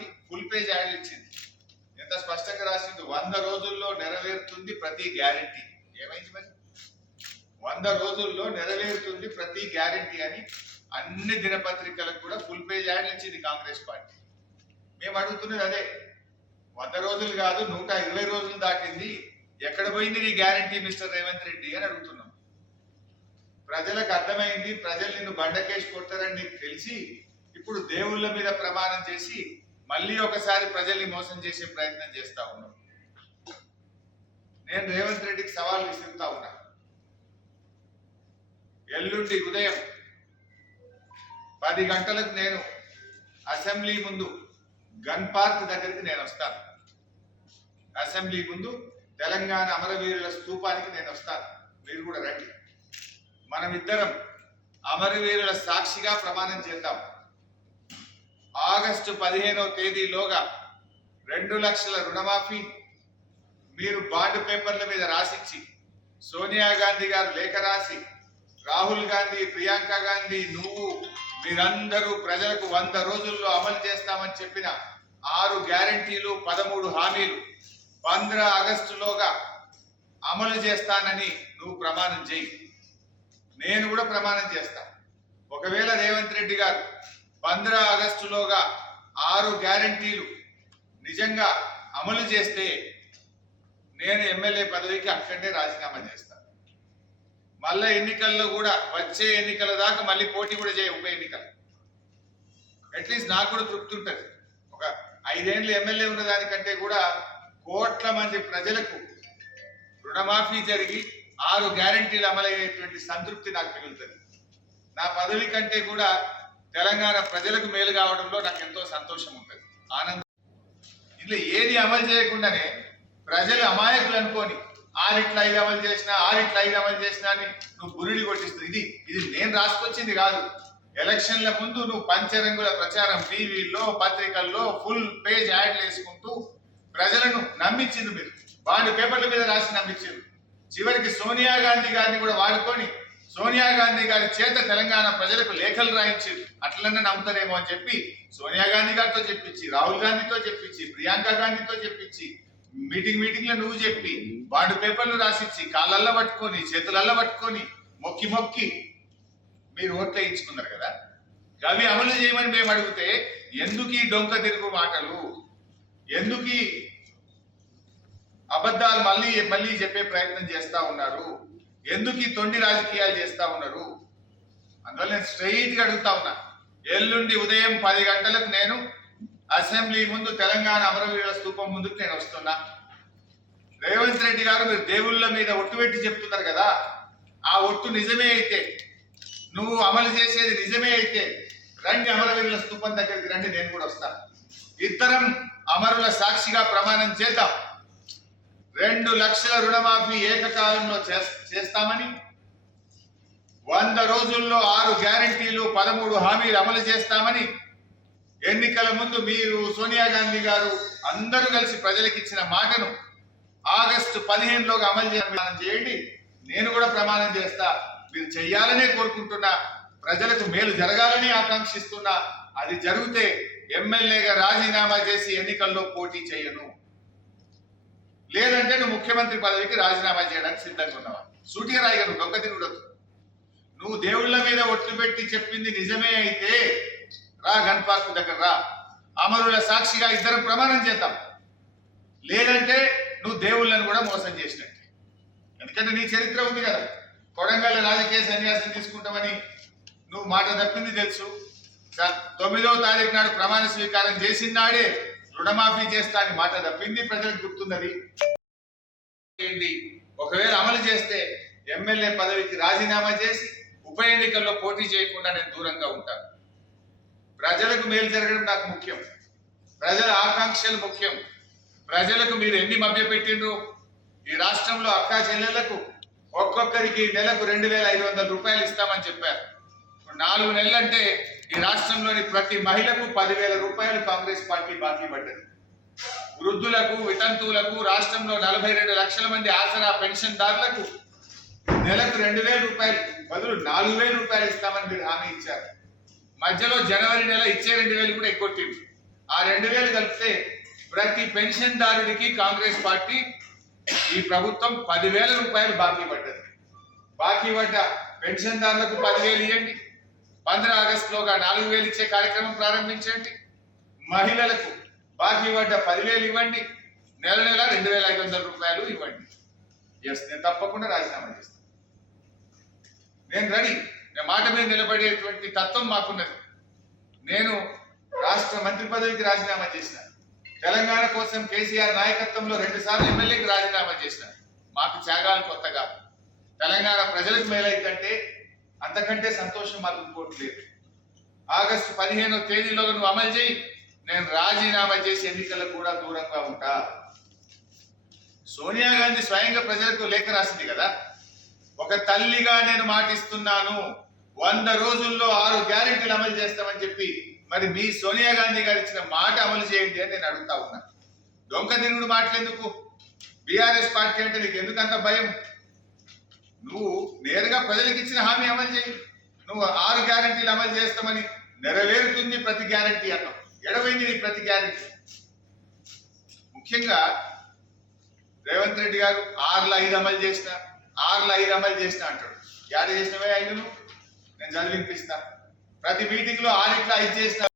రాసి full page add ఇచ్చింది. ఎంత స్పష్టంగా రాసింది వంద రోజుల్లో నెరవేరుతుంది ప్రతి గ్యారంటీ ఏమైంది మరి? వంద రోజుల్లో నెరవేరుతుంది ప్రతి గ్యారంటీ అని అన్ని దినపత్రికలకు కూడా ఫుల్ పేజ్ యాడ్ ఇచ్చింది కాంగ్రెస్ పార్టీ. మేము అడుగుతున్నది అదే. వంద రోజులు కాదు నూట ఇరవై రోజులు దాటింది. ఎక్కడ పోయింది నీ గ్యారంటీ మిస్టర్ రేవంత్ రెడ్డి అని అడుగుతున్నాం. ప్రజలకు అర్థమైంది ప్రజలు నిన్ను బండకేసి కొడతారని నీకు తెలిసి ఇప్పుడు దేవుళ్ళ మీద ప్రమాణం చేసి మళ్ళీ ఒకసారి ప్రజల్ని మోసం చేసే ప్రయత్నం చేస్తా ఉన్నాం. నేను రేవంత్ రెడ్డికి సవాల్ విసిరుతా ఉన్నా. ఎల్లుండి ఉదయం పది గంటలకు నేను అసెంబ్లీ ముందు గన్ పార్క్ దగ్గరికి నేను వస్తాను. అసెంబ్లీ ముందు తెలంగాణ అమరవీరుల స్థూపానికి నేను వస్తాను. మీరు కూడా రండి. మనమిద్దరం అమరవీరుల సాక్షిగా ప్రమాణం చేద్దాం. ఆగస్టు పదిహేనవ తేదీలోగా రెండు లక్షల రుణమాఫీ మీరు బాండ్ పేపర్ల మీద రాసిచ్చి సోనియా గాంధీ గారు లేఖ రాసి రాహుల్ గాంధీ ప్రియాంక గాంధీ నువ్వు మీరందరూ ప్రజలకు వంద రోజుల్లో అమలు చేస్తామని చెప్పిన ఆరు గ్యారంటీలు పదమూడు హామీలు పంద్ర ఆగస్టులోగా అమలు చేస్తానని నువ్వు ప్రమాణం చేయి. నేను కూడా ప్రమాణం చేస్తా. ఒకవేళ రేవంత్ రెడ్డి గారు పంద్ర ఆగస్టులోగా ఆరు గ్యారంటీలు నిజంగా అమలు చేస్తే నేను ఎమ్మెల్యే పదవికి అక్కడే రాజీనామా చేస్తాను మళ్ళా ఎన్నికల్లో కూడా వచ్చే ఎన్నికల దాకా మళ్ళీ పోటీ కూడా చేయ ఉప ఎన్నికలు. అట్లీస్ట్ నాకు కూడా తృప్తి ఉంటుంది. ఒక ఐదేళ్ళు ఎమ్మెల్యే ఉన్న దానికంటే కూడా కోట్ల మంది ప్రజలకు రుణమాఫీ జరిగి ఆరు గ్యారంటీలు అమలయ్యేటువంటి సంతృప్తి నాకు మిగులుతుంది. నా పదవి కంటే కూడా తెలంగాణ ప్రజలకు మేలు కావడంలో నాకు ఎంతో సంతోషం ఉంటుంది ఆనందం. ఇందులో ఏది అమలు చేయకుండానే ప్రజలు అమాయకులు అనుకోని ఆరిట్లా ఐదు అమలు చేసినా ఆరిట్లా ఐదు అమలు చేసినా అని నువ్వు గురిడి కొట్టిస్తుంది ఇది ఇది నేను రాసుకొచ్చింది కాదు. ఎలక్షన్ల ముందు నువ్వు పంచరంగుల ప్రచారం టీవీల్లో పత్రికల్లో ఫుల్ పేజ్ యాడ్లు వేసుకుంటూ ప్రజలను నమ్మించింది మీరు. వాడి పేపర్ల మీద రాసి నమ్మించారు చివరికి సోనియా గాంధీ గారిని కూడా వాడుకొని సోనియా గాంధీ గారి చేత తెలంగాణ ప్రజలకు లేఖలు రాయించి అట్లనే నమ్ముతారేమో అని చెప్పి సోనియా గాంధీ గారితో చెప్పించి రాహుల్ గాంధీతో చెప్పించి ప్రియాంక గాంధీతో చెప్పించి మీటింగ్ మీటింగ్లో నువ్వు చెప్పి వాడు పేపర్లు రాసిచ్చి కాళ్ళల్లో పట్టుకొని చేతులల్లో పట్టుకొని మొక్కి మొక్కి మీరు ఓట్లు వేయించుకున్నారు కదా? అవి అమలు చేయమని మేము అడిగితే ఎందుకు ఈ డొంక తిరుగు మాటలు? ఎందుకు అబద్ధాలు మళ్ళీ మళ్ళీ చెప్పే ప్రయత్నం చేస్తా ఉన్నారు? ఎందుకు ఈ తొండి రాజకీయాలు చేస్తా ఉన్నారు? అందువల్ల నేను స్ట్రైట్గా అడుగుతా ఉన్నా. ఎల్లుండి ఉదయం పది గంటలకు నేను అసెంబ్లీ ముందు తెలంగాణ అమరవీరుల స్తూపం ముందుకు నేను వస్తున్నా. రేవంత్ రెడ్డి గారు మీరు దేవుళ్ళ మీద ఒట్టు పెట్టి చెప్తున్నారు కదా ఆ ఒట్టు నిజమే అయితే నువ్వు అమలు చేసేది నిజమే అయితే రండి అమరవీరుల స్తూపం దగ్గరికి రండి నేను కూడా వస్తా. ఇద్దరం అమరుల సాక్షిగా ప్రమాణం చేద్దాం. రెండు లక్షల రుణమాఫీ ఏకకాలంలో చేస్- చేస్తామని వంద రోజుల్లో ఆరు గ్యారంటీలు పదమూడు హామీలు అమలు చేస్తామని ఎన్నికల ముందు మీరు సోనియా గాంధీ గారు అందరూ కలిసి ప్రజలకు ఇచ్చిన మాటను ఆగస్టు పదిహేనులోగా అమలు చేయాలని ప్రమాణం చేయండి. నేను కూడా ప్రమాణం చేస్తా. మీరు చెయ్యాలనే కోరుకుంటున్నా. ప్రజలకు మేలు జరగాలని ఆకాంక్షిస్తున్నా. అది జరిగితే ఎమ్మెల్యేగా రాజీనామా చేసి ఎన్నికల్లో పోటీ చేయను. లేదంటే నువ్వు ముఖ్యమంత్రి పదవికి రాజీనామా చేయడానికి సిద్ధంగా ఉన్నావా? సూటిగా రాయిగా నువ్వు దొంగ నువ్వు దేవుళ్ళ మీద ఒట్లు పెట్టి చెప్పింది నిజమే అయితే రా గన్ దగ్గర రా. అమరుల సాక్షిగా ఇద్దరం ప్రమాణం చేద్దాం. లేదంటే నువ్వు దేవుళ్ళని కూడా మోసం చేసినట్టు. ఎందుకంటే నీ చరిత్ర ఉంది కదా. కొడంగల్ రాజకీయ సన్యాసం తీసుకుంటామని నువ్వు మాట తప్పింది తెలుసు. తొమ్మిదవ తారీఖు నాడు ప్రమాణ స్వీకారం చేసిన నాడే రుణమాఫీ చేస్తా అని మాట తప్పింది ప్రజలకు గుర్తున్నది ఒకవేళ అమలు చేస్తే ఎమ్మెల్యే పదవికి రాజీనామా చేసి ఉప ఎన్నికల్లో పోటీ చేయకుండా నేను దూరంగా ఉంటాను ప్రజలకు మేలు జరగడం నాకు ముఖ్యం. ప్రజల ఆకాంక్షలు ముఖ్యం. ప్రజలకు మీరు ఎన్ని మభ్యపెట్టిండ్రు ఈ రాష్ట్రంలో అక్కా చెల్లెళ్ళకు ఒక్కొక్కరికి నెలకు రెండు వేల ఐదు వందల రూపాయలు ఇస్తామని చెప్పారు. నాలుగు నెలలంటే ఈ రాష్ట్రంలోని ప్రతి మహిళకు పదివేల రూపాయలు కాంగ్రెస్ పార్టీ బాకీ పడ్డది. వృద్ధులకు వితంతువులకు రాష్ట్రంలో నలభై రెండు లక్షల మంది ఆసరా పెన్షన్దారులకు నెలకు రెండు వేల రూపాయలు బదులు నాలుగు వేల రూపాయలు ఇస్తామని మీరు హామీ ఇచ్చారు. మధ్యలో జనవరి నెల ఇచ్చే రెండు వేలు కూడా ఎక్కొట్టింది ఆ రెండు వేలు కలిపితే ప్రతి పెన్షన్దారుడికి కాంగ్రెస్ పార్టీ ఈ ప్రభుత్వం పదివేల రూపాయలు బాకీ పడ్డది. బాకీ పడ్డ పెన్షన్దారులకు పదివేలు ఇవ్వండి పంద్ర ఆగస్టులోగా నాలుగు వేలు ఇచ్చే కార్యక్రమం ప్రారంభించండి. మహిళలకు బాకీ పడ్డ పదివేలు ఇవ్వండి. నెల నెల రెండు వేల ఐదు వందల రూపాయలు ఇవ్వండి. ఎస్ నేను తప్పకుండా రాజీనామా చేస్తాను. నేను రెడీ. నేను మాట మీద నిలబడేటువంటి తత్వం మాకున్నది. నేను రాష్ట్ర మంత్రి పదవికి రాజీనామా చేసిన. తెలంగాణ కోసం కేసీఆర్ నాయకత్వంలో రెండు సార్లు ఎమ్మెల్యేకి రాజీనామా చేసిన. మాకు త్యాగాలు కొత్తగా. తెలంగాణ ప్రజలకు మేలైందంటే అంతకంటే సంతోషం మాకు ఇంకోటి లేదు. ఆగస్టు పదిహేనో తేదీలో నువ్వు అమలు చేయి. నేను రాజీనామా చేసి ఎన్నికలకు కూడా దూరంగా ఉంటా. సోనియా గాంధీ స్వయంగా ప్రజలకు లేఖ రాసింది కదా? ఒక తల్లిగా నేను మాటిస్తున్నాను. వంద రోజుల్లో ఆరు గ్యారెంటీలు అమలు చేస్తామని చెప్పి మరి మీ సోనియా గాంధీ గారు ఇచ్చిన మాట అమలు చేయండి అని నేను అడుగుతా ఉన్నా. దొంగ తిరుగుడు మాటలెందుకు బీఆర్ఎస్ పార్టీ అంటే నీకు ఎందుకంత భయం? నువ్వు నేరుగా ప్రజలకు ఇచ్చిన హామీ అమలు చేయి. నువ్వు ఆరు గ్యారెంటీలు అమలు చేస్తామని నెరవేరుతుంది ప్రతి గ్యారెంటీ అన్నావు. ఎడవైంది నీ ప్రతి గ్యారెంటీ. ముఖ్యంగా రేవంత్ రెడ్డి గారు ఆరులో ఐదు అమలు చేసిన ఆరులో ఐదు అమలు చేసిన అంటాడు. యాడ చేసినవే ఐదు నువ్వు నేను చదివినిపిస్తా ప్రతి మీటింగ్లో ఆరిట్లో ఐదు చేసిన